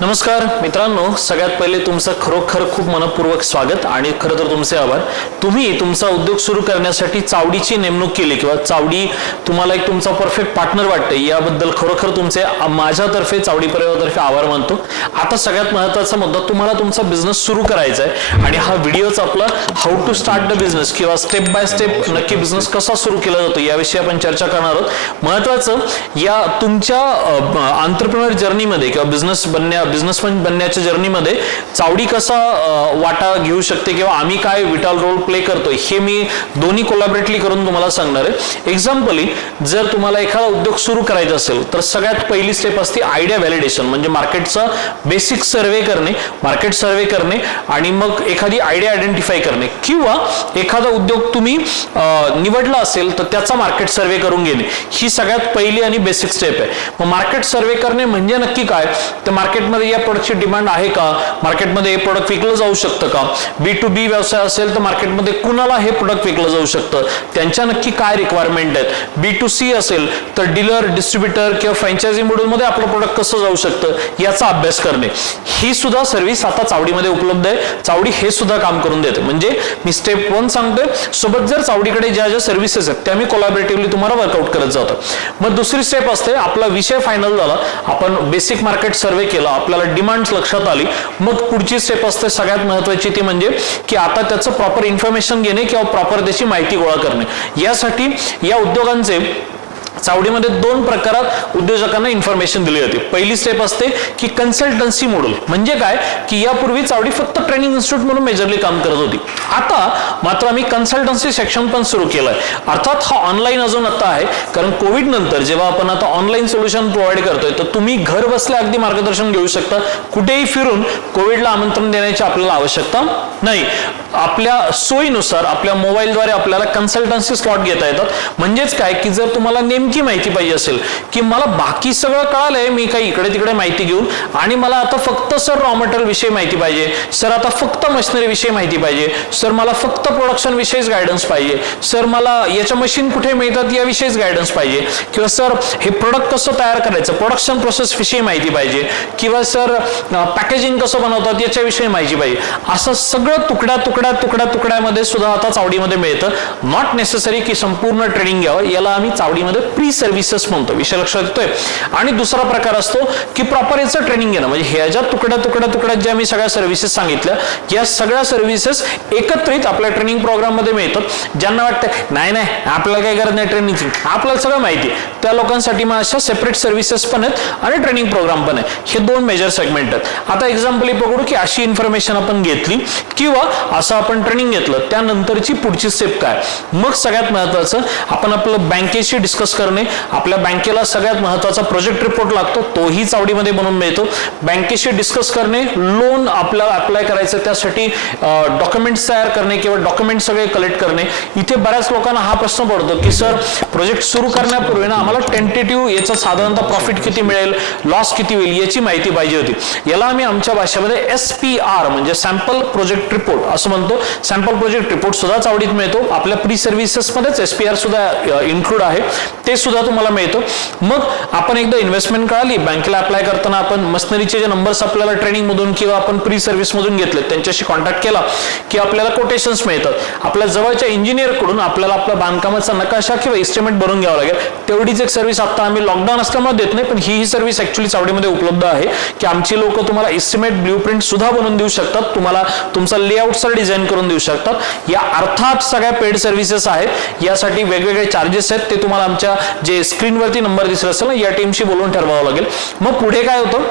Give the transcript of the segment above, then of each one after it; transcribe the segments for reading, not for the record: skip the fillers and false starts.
नमस्कार मित्रांनो, सगळ्यात पहिले तुमचं खरोखर खूप मनपूर्वक स्वागत आणि खरं तर तुमचे आभार. तुम्ही तुमचा उद्योग सुरू करण्यासाठी चावडीची नेमणूक केली किंवा चावडी तुम्हाला एक तुमचा परफेक्ट पार्टनर वाटते, याबद्दल खरोखर तुमचे माझ्यातर्फे चावडी परिवारातर्फे आभार मानतो. आता सगळ्यात महत्त्वाचा मुद्दा, तुम्हाला तुमचा बिझनेस सुरू करायचा आहे आणि हा व्हिडिओच आपला how to start the business किंवा स्टेप बाय स्टेप नक्की बिझनेस कसा सुरू केला जातो याविषयी आपण चर्चा करणार आहोत. महत्त्वाचं, या तुमच्या एंटरप्रेन्योर जर्नीमध्ये किंवा बिझनेसमॅन बनण्याच्या जर्नीमध्ये चावडी कसा वाटा घेऊ शकते किंवा आम्ही काय विटाल रोल प्ले करतोय हे मी दोन्ही कोलॅबरेटली करून तुम्हाला सांगणार आहे. एक्झाम्पली, जर तुम्हाला एखादा उद्योग सुरू करायचा असेल तर सगळ्यात पहिली स्टेप असते आयडिया व्हॅलिडेशन, म्हणजे मार्केटचा बेसिक सर्वे करणे, मार्केट सर्वे करणे आणि मग एखादी आयडिया आयडेंटिफाय करणे किंवा एखादा उद्योग तुम्ही निवडला असेल तर त्याचा मार्केट सर्वे करून घेणे, ही सगळ्यात पहिली आणि बेसिक स्टेप आहे. मग मार्केट सर्वे करणे म्हणजे नक्की काय, तर मार्केटमध्ये या प्रोडक्टची डिमांड आहे का, मार्केटमध्ये हे प्रोडक्ट विकलं जाऊ शकतं का, B2B व्यवसाय असेल तर मार्केटमध्ये कुणाला हे प्रोडक्ट विकलं जाऊ शकतं, त्यांच्या नक्की काय रिक्वायरमेंट आहेत, B2C असेल तर डीलर, डिस्ट्रीब्युटर किंवा फ्रँचायझी मॉडेलमध्ये आपलं प्रोडक्ट कसं जाऊ शकतं याचा अभ्यास करणे, ही सुद्धा सर्व्हिस आता चावडीमध्ये उपलब्ध आहे. चावडी हे सुद्धा काम करून देते. म्हणजे मी स्टेप 1 सांगतोय, सोबत जर चावडीकडे ज्या ज्या सर्व्हिसेस आहेत त्या मी कोलॅबरेटिव्हली तुम्हाला वर्कआउट करत जातो. मग दुसरी स्टेप असते, आपला विषय फायनल झाला, आपण बेसिक मार्केट सर्वे केला, आपल्याला डिमांड लक्षात आली, मग पुढची स्टेप असते सगळ्यात महत्त्वाची, ती म्हणजे की आता त्याचं प्रॉपर इन्फॉर्मेशन घेणे किंवा प्रॉपर त्याची माहिती गोळा करणे. यासाठी या उद्योगांचे चावडीमध्ये 2 प्रकारात उद्योजकांना इन्फॉर्मेशन दिली जाते. पहिली स्टेप असते की कन्सल्टन्सी मॉडेल, म्हणजे काय की यापूर्वी चावडी फक्त ट्रेनिंग इन्स्टिट्यूट म्हणून मेजरली काम करत होती. आता मात्र आम्ही कन्सल्टन्सी सेक्शन पण सुरू केलंय. अर्थात हा ऑनलाईन अजून आता आहे, कारण कोविड नंतर जेव्हा आपण आता ऑनलाईन सोल्युशन प्रोव्हाइड करतोय तर तुम्ही घर बसल्या अगदी मार्गदर्शन घेऊ शकता. कुठेही फिरून कोविडला आमंत्रण देण्याची आपल्याला आवश्यकता नाही. आपल्या सोयीनुसार आपल्या मोबाईलद्वारे आपल्याला कन्सल्टन्सी स्लॉट घेता येतात. म्हणजेच काय की जर तुम्हाला नेमकी माहिती पाहिजे असेल की मला बाकी सगळं कळालंय, मी काही इकडे तिकडे माहिती घेऊन, आणि मला आता फक्त सर रॉ मटेरियल विषयी माहिती पाहिजे, सर आता फक्त मशिनरी विषयी माहिती पाहिजे, सर मला फक्त प्रोडक्शन विषयीच गायडन्स पाहिजे, सर मला याच्या मशीन कुठे मिळतात याविषयीच गायडन्स पाहिजे, किंवा सर हे प्रोडक्ट कसं तयार करायचं प्रोडक्शन प्रोसेस विषयी माहिती पाहिजे, किंवा सर पॅकेजिंग कसं बनवतात याच्याविषयी माहिती पाहिजे, असं सगळं तुकड्यामध्ये सुद्धा आता चावडीमध्ये मिळतं. नॉट नेसेसरी की संपूर्ण ट्रेनिंग घ्यावं, याला आम्ही चावडीमध्ये प्री सर्व्हिसेस म्हणतो. विषय लक्षात येतोय. आणि दुसरा प्रकार असतो की प्रॉपर याचं ट्रेनिंग घेणं, म्हणजे ह्या ज्या तुकड्यात ज्या मी सगळ्या सर्व्हिसेस सांगितल्या, या सगळ्या सर्व्हिसेस एकत्रित आपल्या ट्रेनिंग प्रोग्राम मध्ये मिळतात. ज्यांना वाटतं नाही आपल्याला काही गरज नाही ट्रेनिंगची, आपल्याला सगळं माहिती, त्या लोकांसाठी मग अशा सेपरेट सर्व्हिसेस पण आहेत आणि ट्रेनिंग प्रोग्राम पण आहे. हे 2 मेजर सेगमेंट आहेत. आता एक्झाम्पल पकडू की अशी इन्फॉर्मेशन आपण घेतली किंवा असं आपण ट्रेनिंग घेतलं, त्यानंतरची पुढची स्टेप काय. मग सगळ्यात महत्त्वाचं, आपण आपलं बँकेशी डिस्कस करणे. आपल्या बँकेला सगळ्यात महत्त्वाचा प्रोजेक्ट रिपोर्ट लागतो, तोही चावडीमध्ये बनवून मिळतो. बँकेशी डिस्कस करणे, लोन आपल्याला अप्लाय करायचं त्यासाठी डॉक्युमेंट्स तयार करणे किंवा डॉक्युमेंट सगळे कलेक्ट करणे. इथे बऱ्याच लोकांना हा प्रश्न पडतो की सर प्रोजेक्ट सुरू करण्यापूर्वी ना आम्हाला टेंटेटिव्ह याचा साधारणतः प्रॉफिट किती मिळेल, लॉस किती होईल याची माहिती पाहिजे होती. याला आम्ही आमच्या भाषेमध्ये SPR म्हणजे सॅम्पल प्रोजेक्ट रिपोर्ट असं म्हणतो. सॅम्पल प्रोजेक्ट रिपोर्ट सुद्धा चावडीत मिळतो. आपल्या प्री सर्व्हिसेस मध्येच SPR सुद्धा इन्क्लूड आहे, ते सुद्धा तुम्हाला मिळतो. मग आपण एकदा इन्व्हेस्टमेंट कळाली, बँकेला अप्लाय करताना आपण मशिनरीचे जे नंबर्स आपल्याला ट्रेनिंग मधून किंवा आपण प्री सर्व्हिस मधून घेतले त्यांच्याशी कॉन्टॅक्ट केला की आपल्याला कोटेशन्स मिळतात. आपल्या जवळच्या इंजिनियर कडून आपल्याला आपल्या बांधकामाचा नकाशा किंवा एस्टिमेट बनवून घ्यावा लागेल. तेवढीच एक सर्व्हिस आता आम्ही लॉकडाऊन असल्यामुळे देत नाही, पण ही सर्व्हिस ऍक्च्युअली चावडीमध्ये उपलब्ध आहे की आमची लोक तुम्हाला एस्टिमेट ब्ल्यूप्रिंट सुद्धा बनवून देऊ शकतात, तुम्हाला तुमचा लेआउट सर डिझाईन करून देऊ शकतात. या अर्थात सगळ्या पेड सर्व्हिसेस आहेत. यासाठी वेगवेगळे चार्जेस आहेत, ते तुम्हाला आमच्या जे स्क्रीनवरती नंबर दिसला असेल ना, या टीमशी बोलून ठरवावं लागेल. मग पुढे काय होतं,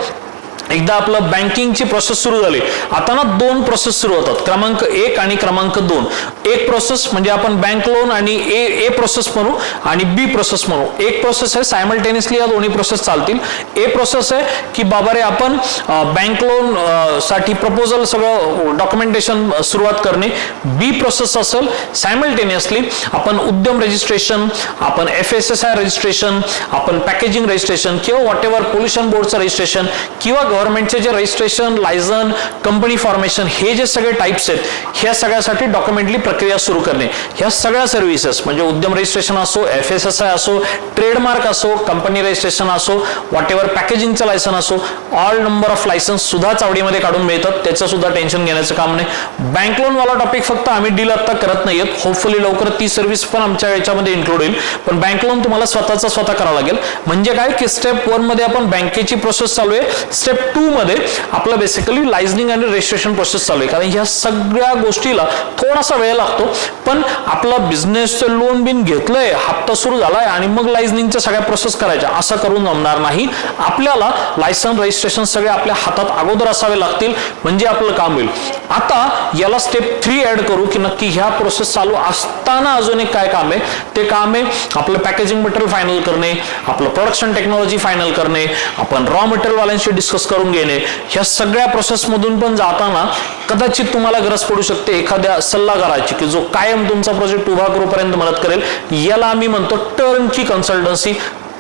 एकदा आपलं बँकिंगची प्रोसेस सुरू झाली, आता ना 2 प्रोसेस सुरू होतात, क्रमांक 1 आणि क्रमांक 2. एक प्रोसेस म्हणजे आपण बँक लोन आणि ए प्रोसेस म्हणू आणि बी प्रोसेस म्हणू. एक प्रोसेस आहे सायमल्टेनियसली या दोन्ही प्रोसेस चालतील. ए प्रोसेस आहे की बाबा रे आपण बँक लोन साठी प्रपोजल सगळं डॉक्युमेंटेशन सुरुवात करणे. बी प्रोसेस असेल सायमल्टेनियसली आपण उद्यम रजिस्ट्रेशन, आपण FSSAI रजिस्ट्रेशन, आपण पॅकेजिंग रजिस्ट्रेशन किंवा व्हॉट एव्हर पोल्युशन बोर्डचं रजिस्ट्रेशन किंवा गव्हर्नमेंटचे जे रजिस्ट्रेशन, लायसन, कंपनी फॉर्मेशन हे जे सगळे टाइप्स आहेत, ह्या सगळ्यासाठी डॉक्युमेंटली प्रक्रिया सुरू करणे. ह्या सगळ्या सर्व्हिसेस म्हणजे उद्यम रजिस्ट्रेशन असो, FSSI असो, ट्रेडमार्क असो, कंपनी रजिस्ट्रेशन असो, व्हॉट एव्हर पॅकेजिंगचं लायसन असो, ऑल नंबर ऑफ लायसन्स सुद्धा चावडीमध्ये काढून मिळतात. त्याचं सुद्धा टेन्शन घेण्याचं काम नाही. बँक लोन वाला टॉपिक फक्त आम्ही डील आता करत नाहीयेत. होपफुली लवकर ती सर्व्हिस पण आमच्या याच्यामध्ये इन्क्लूड होईल. पण बँक लोन तुम्हाला स्वतः करावं लागेल. म्हणजे काय की स्टेप 1 मध्ये आपण बँकेची प्रोसेस चालू आहे, स्टेप 2 मध्ये आपलं बेसिकली लायसनिंग आणि रजिस्ट्रेशन प्रोसेस चालू आहे. कारण ह्या सगळ्या गोष्टीला थोडासा वेळ लागतो. पण आपला बिझनेसचं लोन बिन घेतलंय, हप्ता सुरू झालाय आणि मग लायसनिंगच्या सगळ्या प्रोसेस करायच्या, असं करून जमणार नाही. आपल्याला लायसन, रजिस्ट्रेशन सगळे आपल्या हातात अगोदर असावे लागतील, म्हणजे आपलं काम होईल. आता याला स्टेप 3 ऍड करू की नक्की ह्या प्रोसेस चालू असताना अजून एक काय काम आहे. ते काम आहे आपलं पॅकेजिंग मटेरियल फायनल करणे, आपलं प्रोडक्शन टेक्नॉलॉजी फायनल करणे, आपण रॉ मटेरियल वाल्यांशी डिस्कस करून घेणे. ह्या सगळ्या प्रोसेस मधून पण जाताना कदाचित तुम्हाला गरज पडू शकते एखाद्या सल्लागाराची की जो कायम तुमचा प्रोजेक्ट उभा करूपर्यंत मदत करेल. याला आम्ही म्हणतो टर्नकी कन्सल्टन्सी.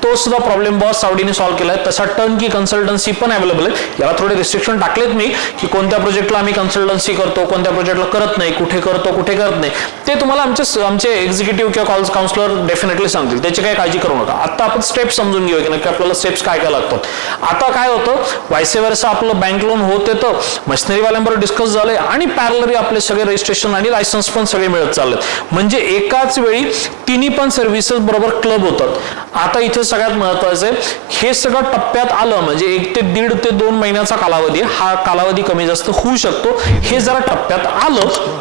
तो सुद्धा प्रॉब्लेम बॉस सावडीने सॉल्व्ह केलाय. तसा टर्नकी कन्सल्टन्सी पण अवेलेबल आहे. याला थोडे रिस्ट्रिक्शन टाकलेत मी की कोणत्या प्रोजेक्टला आम्ही कन्सल्टन्सी करतो, कोणत्या प्रोजेक्टला करत नाही, कुठे करतो, कुठे करत नाही, ते तुम्हाला आमचे एक्झिक्युटिव्ह किंवा काउन्सिलर डेफिनेटली सांगतील. त्याची काही काळजी करू नका. आता आपण स्टेप समजून घेऊया की नक्की आपल्याला स्टेप्स काय काय लागतात. आता काय होतं, वायसे वर्षा आपलं बँक लोन होत येतं, मशिनरीवाल्यांबरोबर डिस्कस झालंय आणि पॅरलरी आपले सगळे रजिस्ट्रेशन आणि लायसन्स पण सगळे मिळत चाललेत. म्हणजे एकाच वेळी तिन्ही पण सर्व्हिसेस बरोबर क्लब होतात. आता इथे सगळ्यात महत्वाचं आहे, हे सगळं टप्प्यात आलं म्हणजे 1 ते 1.5 ते 2 महिन्याचा कालावधी. हा कालावधी कमी जास्त होऊ शकतो. हे जरा टप्प्यात आलं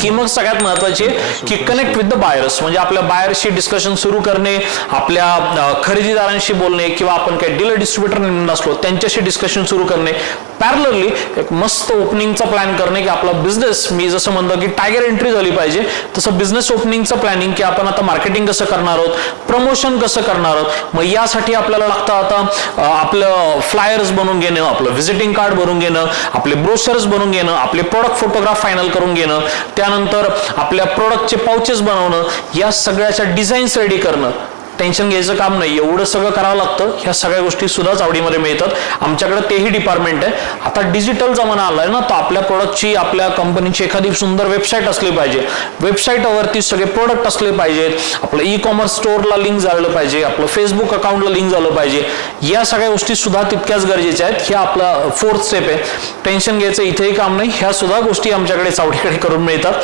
की मग सगळ्यात महत्वाचे की कनेक्ट विथ द बायर्स, म्हणजे आपल्या बायर्सशी डिस्कशन सुरू करणे, आपल्या खरेदीदारांशी बोलणे किंवा आपण काही डीलर डिस्ट्रीब्युटर नेमून असलो त्यांच्याशी डिस्कशन सुरू करणे. पॅरलरली एक मस्त ओपनिंगचा प्लॅन करणे की आपला बिझनेस, मी जसं म्हणतो की टायगर एंट्री झाली पाहिजे, तसं बिझनेस ओपनिंगचं प्लॅनिंग की आपण आता मार्केटिंग कसं करणार आहोत, प्रमोशन कसं करणार आहोत. मग यासाठी आपल्याला लागतं आता आपलं फ्लायर्स बनवून घेणं, आपलं व्हिजिटिंग कार्ड बनवून घेणं, आपले ब्रोशर्स बनवून घेणं, आपले प्रोडक्ट फोटोग्राफ फायनल करून घेणं, त्यानंतर आपल्या प्रोडक्टचे पाउचेस बनवणं, या सगळ्याच्या डिझाईन्स रेडी करणं. टेन्शन घ्यायचं काम नाही, एवढं सगळं करावं लागतं. ह्या सगळ्या गोष्टी सुद्धा चावडीमध्ये मिळतात. आमच्याकडे तेही डिपार्टमेंट आहे. आता डिजिटल जमाना आलाय ना, तर आपल्या प्रोडक्टची, आपल्या कंपनीची एखादी सुंदर वेबसाईट असली पाहिजे. वेबसाईटवरती सगळे प्रोडक्ट असले पाहिजेत. आपलं ई-कॉमर्स स्टोअरला लिंक झालं पाहिजे, आपलं फेसबुक अकाउंटला लिंक झालं पाहिजे. या सगळ्या गोष्टी सुद्धा तितक्याच गरजेच्या आहेत. ह्या आपला 4th स्टेप आहे. टेन्शन घ्यायचं इथेही काम नाही. ह्या सुद्धा गोष्टी आमच्याकडे चावडीकडे करून मिळतात.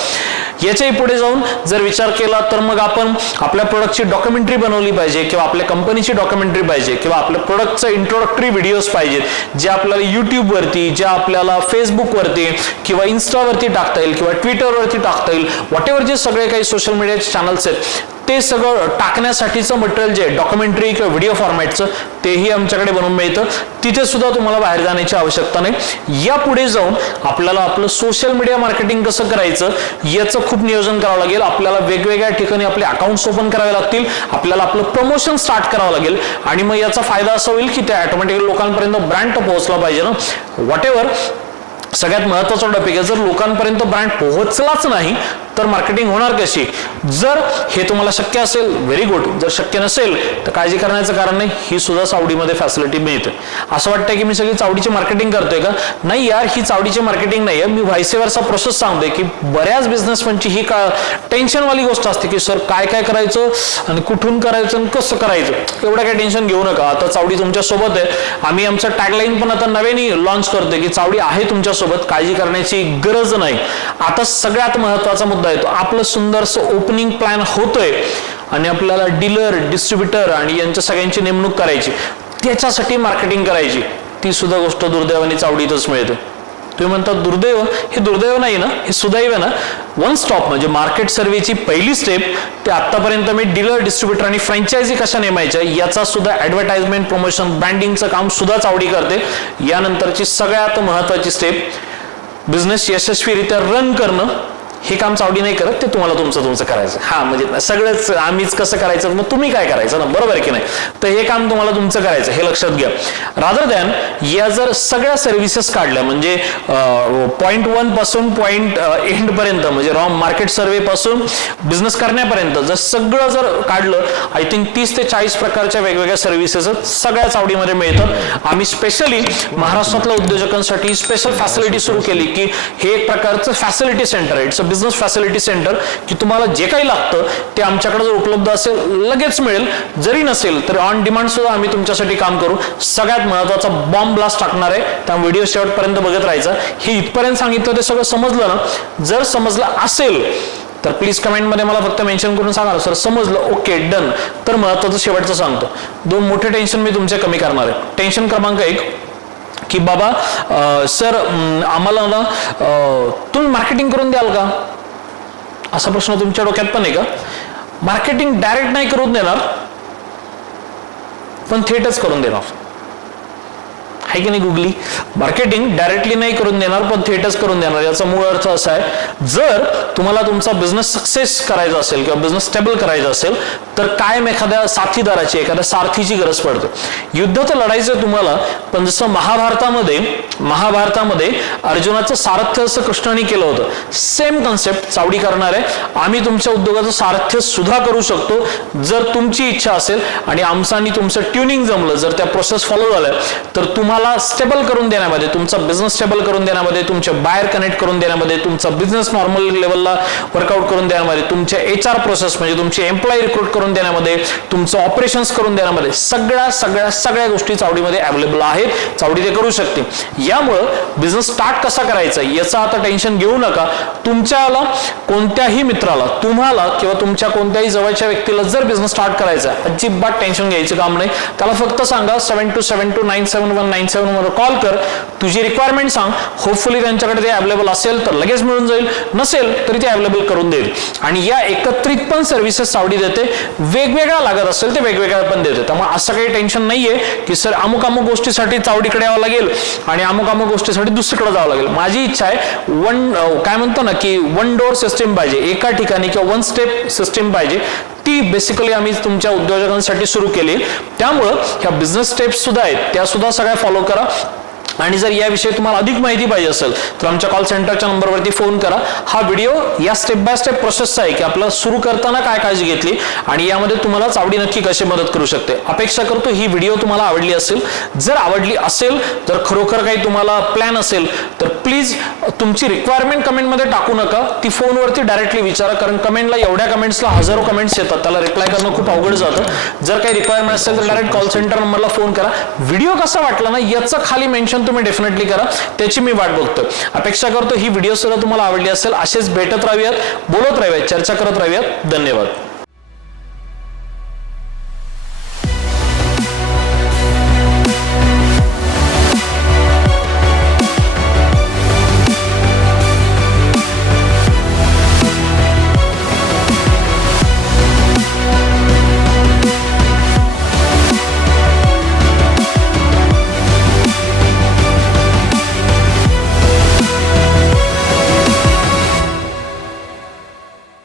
याच्याही पुढे जाऊन जर विचार केला तर मग आपण आपल्या प्रोडक्टची डॉक्युमेंटरी बनवली पाहिजे किंवा आपल्या कंपनीची डॉक्युमेंटरी पाहिजे किंवा आपल्या प्रोडक्टचं इंट्रोडक्टरी व्हिडिओज पाहिजेत, जे आपल्याला युट्यूबवरती, ज्या आपल्याला फेसबुकवरती किंवा इन्स्टावरती टाकता येईल किंवा ट्विटरवरती टाकता येईल. व्हॉटेवर जे सगळे काही सोशल मीडियाचे चॅनल्स आहेत ते सगळं टाकण्यासाठीचं मटेरियल जे डॉक्युमेंटरी किंवा व्हिडिओ फॉर्मॅटचं, तेही आमच्याकडे बनवून मिळतं. तिथे सुद्धा तुम्हाला बाहेर जाण्याची आवश्यकता नाही. या पुढे जाऊन आपल्याला आपलं सोशल मीडिया मार्केटिंग कसं करायचं याचं खूप नियोजन करावं लागेल. आपल्याला वेगवेगळ्या ठिकाणी आपले अकाउंट्स ओपन करावे लागतील. आपल्याला आपलं प्रमोशन स्टार्ट करावं लागेल आणि मग याचा फायदा असा होईल की त्या ऑटोमॅटिकली लोकांपर्यंत ब्रँड पोहोचला पाहिजे ना. व्हॉटेवर सगळ्यात महत्वाचा टॉपिक आहे, जर लोकांपर्यंत ब्रँड पोहोचलाच नाही तर मार्केटिंग होणार कशी. जर हे तुम्हाला शक्य असेल व्हेरी गुड, जर शक्य नसेल तर काळजी करण्याचं कारण नाही. ही सुद्धा चावडीमध्ये फॅसिलिटी मिळते. असं वाटतंय की मी सगळी चावडीची मार्केटिंग करतोय का? नाही यार, ही चावडीची मार्केटिंग नाही आहे. मी व्हायसेवरचा प्रोसेस सांगतोय की बऱ्याच बिझनेसमॅनची ही टेन्शनवाली गोष्ट असते की सर काय काय करायचं आणि कुठून करायचं आणि कसं करायचं. एवढं काय टेन्शन घेऊ नका. आता चावडी तुमच्या सोबत आहे. आम्ही आमचं टॅगलाईन पण आता नव्याने लॉन्च करतोय की चावडी आहे तुमच्या सोबत, काळजी करण्याची गरज नाही. आता सगळ्यात महत्वाचा मुद्दा येतो, आपलं सुंदरसं ओपनिंग प्लॅन होतोय आणि आपल्याला डीलर, डिस्ट्रीब्युटर आणि यांच्या सगळ्यांची नेमणूक करायची, त्याच्यासाठी मार्केटिंग करायची. ती सुद्धा गोष्ट दुर्दैवाने चावडीतच मिळते. तुम्ही म्हणता दुर्दैव, हे दुर्दैव नाही ना, हे सुदैव ना. वन स्टॉप म्हणजे मार्केट सर्वेची पहिली स्टेप ते आतापर्यंत मी डीलर, डिस्ट्रीब्युटर आणि फ्रँचायझी कशा नेमायच्या याचा सुद्धा ऍडव्हर्टाइजमेंट, प्रमोशन, ब्रँडिंगचं काम सुद्धा चावडी करते. यानंतरची सगळ्यात महत्वाची स्टेप बिझनेस यशस्वीरित्या रन करणं हे काम चावडी नाही करत, ते तुम्हाला तुमचं करायचं. हा म्हणजे सगळंच आम्हीच कसं करायचं, मग तुम्ही काय करायचं ना, बरोबर आहे की नाही. तर हे काम तुम्हाला तुमचं करायचं, हे लक्षात घ्या. रादर दॅन या जर सगळ्या सर्व्हिसेस काढल्या म्हणजे पॉईंट 1 पासून पॉईंट एंड पर्यंत, म्हणजे रॉ मार्केट सर्व्हे पासून बिझनेस करण्यापर्यंत जर सगळं जर काढलं, आय थिंक 30 ते 40 प्रकारच्या वेगवेगळ्या सर्व्हिसेस सगळ्या चावडीमध्ये मिळतात. आम्ही स्पेशली महाराष्ट्रातल्या उद्योजकांसाठी स्पेशल फॅसिलिटी सुरू केली की हे एक प्रकारचं फॅसिलिटी सेंटर आहे. It's a business facility centre, की तुम्हाला जे काही लागतं ते आमच्याकडे जर उपलब्ध असेल लगेच मिळेल, जरी नसेल तर ऑन डिमांड सुद्धा आम्ही तुमच्यासाठी काम करू. सगळ्यात महत्त्वाचा बॉम्ब ब्लास्ट टाकणार आहे, त्या व्हिडिओ शेवटपर्यंत बघत राहायचा. हे इथपर्यंत सांगितलं ते सगळं समजलं ना, जर समजलं असेल तर प्लीज कमेंटमध्ये मला फक्त मेन्शन करून सांगा सर समजलं, ओके डन. तर महत्त्वाचं शेवटचं सांगतो, 2 मोठे टेन्शन मी तुमचे कमी करणार आहे. टेन्शन क्रमांक 1 की बाबा सर आम्हाला ना तुम्ही मार्केटिंग करून द्याल का, असा प्रश्न तुमच्या डोक्यात पण आहे का. मार्केटिंग डायरेक्ट नाही करून देणार, पण थेटच करून देणार, आहे की नाही गुगली. मार्केटिंग डायरेक्टली नाही करून देणार, पण थेटच करून देणार. याचा मूळ अर्थ असा आहे, जर तुम्हाला तुमचा बिझनेस सक्सेस करायचा असेल किंवा बिझनेस स्टेबल करायचा असेल तर कायम एखाद्या साथीदाराची, एखाद्या सारथीची गरज पडते. युद्ध तर लढायचं तुम्हाला, पण जसं महाभारतामध्ये अर्जुनाचं सारथ्य असं कृष्णाने केलं होतं, सेम कन्सेप्ट चावडी करणार आहे. आम्ही तुमच्या उद्योगाचं सारथ्य सुद्धा करू शकतो जर तुमची इच्छा असेल आणि आमचं आणि तुमचं ट्युनिंग जमलं, जर त्या प्रोसेस फॉलो झाल्या तर तुम्हाला स्टेबल करून देण्यामध्ये, तुमचा बिझनेस स्टेबल करून देण्यामध्ये, तुमचे बायर कनेक्ट करून देण्यामध्ये, तुमचा बिझनेस नॉर्मल लेवलला वर्कआउट करून देण्यामध्ये, तुमचे HR प्रोसेस म्हणजे तुमचे एम्प्लॉई रिक्रूट करून देण्यामध्ये, तुमचं ऑपरेशन्स करून देण्यामध्ये सगळ्या गोष्टी चावडीमध्ये अवेलेबल आहेत. चावडी ते करू शकते. यामुळं बिझनेस स्टार्ट कसा करायचा याचं आता टेन्शन घेऊ नका. तुमच्याला कोणत्याही मित्राला, तुम्हाला किंवा तुमच्या कोणत्याही जवळच्या व्यक्तीला जर बिझनेस स्टार्ट करायचा, अजिबात टेन्शन घ्यायचं काम नाही. त्याला फक्त सांगा 7272971971 मध्ये कॉल कर, तुझी रिक्वायरमेंट सांग. होपफुली त्यांच्याकडे ते अवेलेबल असेल तर लगेच मिळून जाईल, नसेल तरी ते अवेलेबल करून देईल. आणि या एकत्रित पण सर्व्हिसेस चावडी देते. वेगवेगळ्या लागत असेल ते वेगवेगळ्या पण देते. त्यामुळे असं काही टेन्शन नाहीये की सर अमुक गोष्टीसाठी चावडीकडे यावं लागेल आणि अमुक गोष्टीसाठी दुसरीकडे जावं लागेल. माझी इच्छा आहे काय म्हणतो ना की 1 डोअर सिस्टीम पाहिजे, एका ठिकाणी किंवा 1 स्टेप सिस्टीम पाहिजे. ती बेसिकली आम्ही तुमच्या उद्योजकांसाठी सुरू केली. त्यामुळं ह्या बिझनेस स्टेप्स सुद्धा आहेत, त्या सुद्धा सगळ्या फॉलो करा. आणि जर याविषयी तुम्हाला अधिक माहिती पाहिजे असेल तर आमच्या कॉल सेंटरच्या नंबरवरती फोन करा. हा व्हिडिओ या स्टेप बाय स्टेप प्रोसेसचा आहे की आपल्याला सुरू करताना काय काळजी घेतली आणि यामध्ये तुम्हाला चावडी नक्की कशी मदत करू शकते. अपेक्षा करतो ही व्हिडिओ तुम्हाला आवडली असेल. जर आवडली असेल तर खरोखर काही तुम्हाला प्लॅन असेल तर प्लीज तुमची रिक्वायरमेंट कमेंटमध्ये टाकू नका, ती फोनवरती डायरेक्टली विचारा. कारण कमेंटला एवढ्या कमेंट्सला हजारो कमेंट्स येतात, त्याला रिप्लाय करणं खूप अवघड जातं. जर काही रिक्वायरमेंट असेल तर डायरेक्ट कॉल सेंटर नंबरला फोन करा. व्हिडिओ कसा वाटला ना याचं खाली मेन्शन तुम्ही डेफिनेटली करा, त्याची मी वाट बघतो. अपेक्षा करतो ही व्हिडिओ सुद्धा तुम्हाला आवडली असेल. असेच भेटत राहूयात, बोलत राहूयात, चर्चा करत राहूयात. धन्यवाद.